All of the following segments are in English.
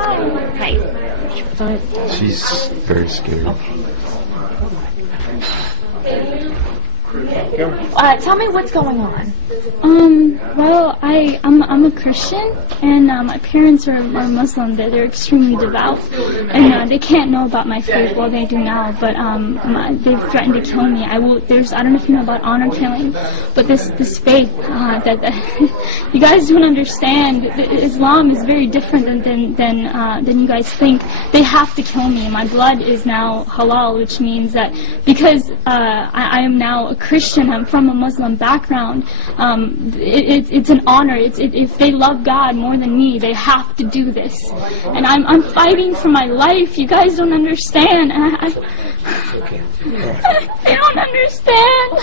Hi. She's very scared. Tell me what's going on. Well, I'm a Christian, and my parents are Muslim. They're extremely devout, and they can't know about my faith. Well, they do now, but they've threatened to kill me. I don't know if you know about honor killing, but this faith that you guys don't understand. Islam is very different than you guys think. They have to kill me. My blood is now halal, which means that because I am now a Christian, I'm from a Muslim background, it's an honor. If they love God more than me, they have to do this. And I'm fighting for my life. You guys don't understand. And they don't understand.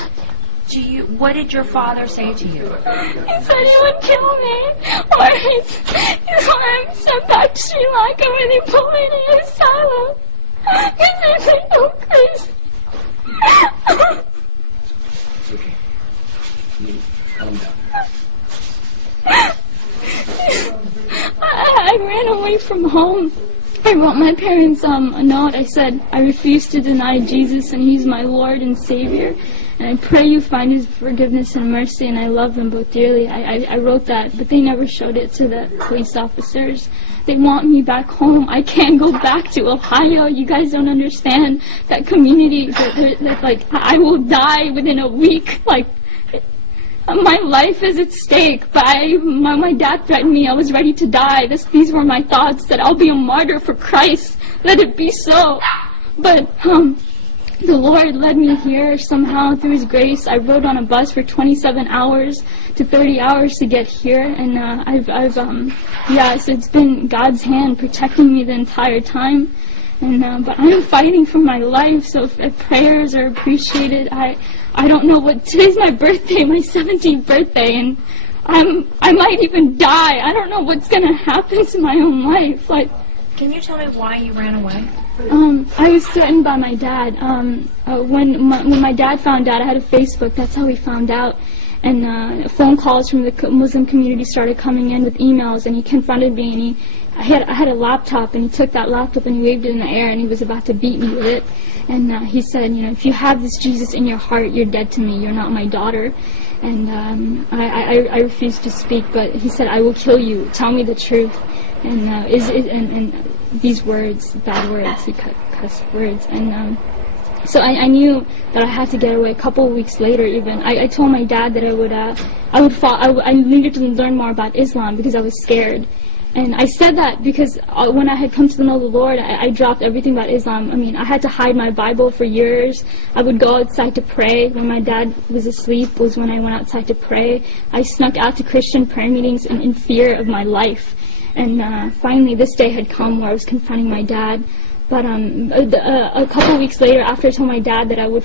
What did your father say to you? He said he would kill me, or he's going to send back to Sri Lanka where they put me in asylum. He said they go crazy. It's okay. Calm down. I ran away from home. I wrote my parents a note. I said, I refuse to deny Jesus, and He's my Lord and Savior. And I pray you find His forgiveness and mercy, and I love them both dearly. I wrote that, but they never showed it to the police officers. They want me back home. I can't go back to Ohio. You guys don't understand that community. That like, I will die within a week. Like, my life is at stake. But my dad threatened me. I was ready to die. These were my thoughts, that I'll be a martyr for Christ. Let it be so. But the Lord led me here somehow through His grace. I rode on a bus for 27 hours to 30 hours to get here, and so it's been God's hand protecting me the entire time. And but I'm fighting for my life, so if prayers are appreciated. I don't know what, today's my birthday, my 17th birthday, and I might even die. I don't know what's gonna happen to my own life. Like, can you tell me why you ran away? I was threatened by my dad. When my dad found out, I had a Facebook. That's how he found out. And phone calls from the Muslim community started coming in with emails, and he confronted me. And I had a laptop, and he took that laptop and he waved it in the air, and he was about to beat me with it. And he said, you know, if you have this Jesus in your heart, you're dead to me. You're not my daughter. And I refused to speak, but he said, I will kill you. Tell me the truth. And these words, bad words, he cussed words, and so I knew that I had to get away. A couple of weeks later, even I told my dad that I needed to learn more about Islam because I was scared. And I said that because when I had come to know the Lord, I dropped everything about Islam. I mean, I had to hide my Bible for years. I would go outside to pray. When my dad was asleep was when I went outside to pray. I snuck out to Christian prayer meetings in fear of my life. And finally, this day had come where I was confronting my dad. But a couple of weeks later, after I told my dad that I wouldn't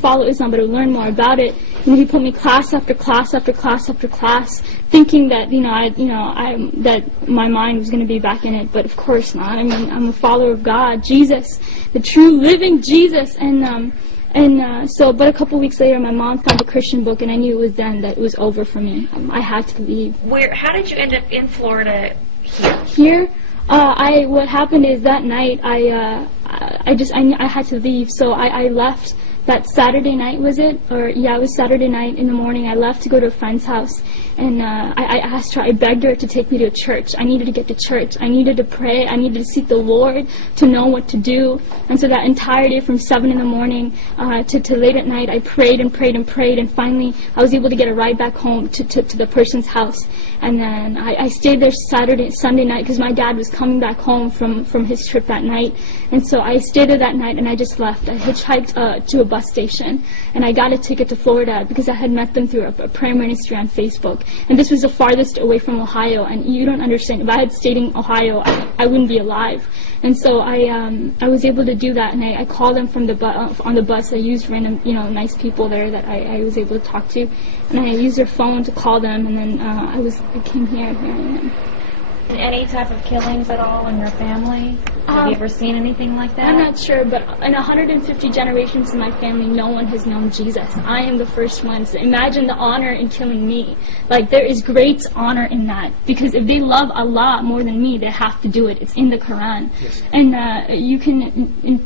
follow Islam, but I would learn more about it, and he put me class after class after class after class, thinking that that my mind was going to be back in it. But of course not. I mean, I'm a follower of God, Jesus, the true living Jesus, but a couple of weeks later, my mom found a Christian book, and I knew it was then that it was over for me. I had to leave. How did you end up in Florida here? Here? What happened is that night I had to leave, so I left that Saturday night, was it? It was Saturday night in the morning. I left to go to a friend's house, and I asked her, I begged her to take me to a church. I needed to get to church. I needed to pray. I needed to seek the Lord to know what to do. And so that entire day from 7 in the morning to late at night, I prayed and prayed and prayed, and finally I was able to get a ride back home to the person's house. And then I stayed there Sunday night, because my dad was coming back home from his trip that night. And so I stayed there that night, and I just left. I hitchhiked to a bus station, and I got a ticket to Florida because I had met them through a prayer ministry on Facebook. And this was the farthest away from Ohio, and you don't understand. If I had stayed in Ohio, I wouldn't be alive. And so I was able to do that, and I called them from on the bus. I used random, nice people there that I was able to talk to, and I used their phone to call them, and then I came here. Here I am. Any type of killings at all in your family? Have you ever seen anything like that? I'm not sure, but in 150 generations in my family, no one has known Jesus. I am the first one. So imagine the honor in killing me. Like, there is great honor in that. Because if they love Allah more than me, they have to do it. It's in the Quran. Yes. And you can,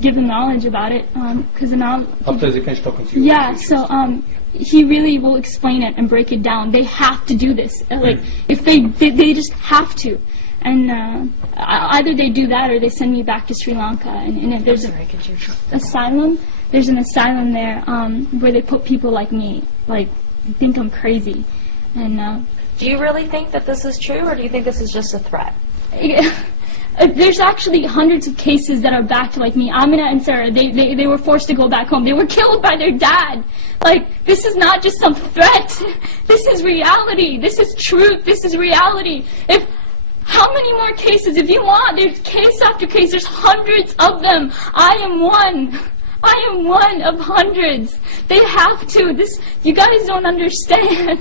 give them knowledge about it. Because now... After they finish talking to you. Yeah, so, he really will explain it and break it down. They have to do this. Like, if they just have to. And either they do that or they send me back to Sri Lanka. And if there's an asylum, there's an asylum there where they put people like me, like, think I'm crazy. And do you really think that this is true, or do you think this is just a threat? There's actually hundreds of cases that are backed like me. Amina and Sarah, they were forced to go back home. They were killed by their dad. Like, this is not just some threat. This is reality. This is truth. This is reality. How many more cases? If you want, there's case after case. There's hundreds of them. I am one. I am one of hundreds. They have to. You guys don't understand.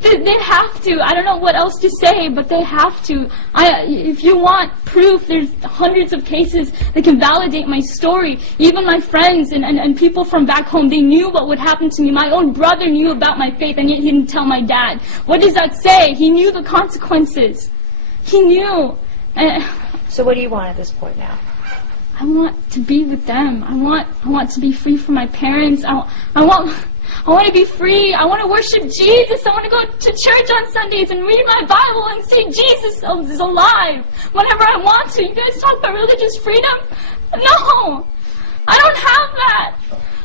They have to. I don't know what else to say, but they have to. If you want proof, there's hundreds of cases that can validate my story. Even my friends and people from back home, they knew what would happen to me. My own brother knew about my faith, and yet he didn't tell my dad. What does that say? He knew the consequences. He knew. So what do you want at this point now? I want to be with them. I want to be free from my parents. I want to be free. I want to worship Jesus. I want to go to church on Sundays and read my Bible and say Jesus is alive whenever I want to. You guys talk about religious freedom? No, I don't have that.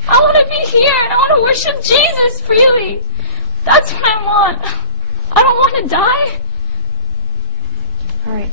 I want to be here. I want to worship Jesus freely. That's what I want. I don't want to die. All right.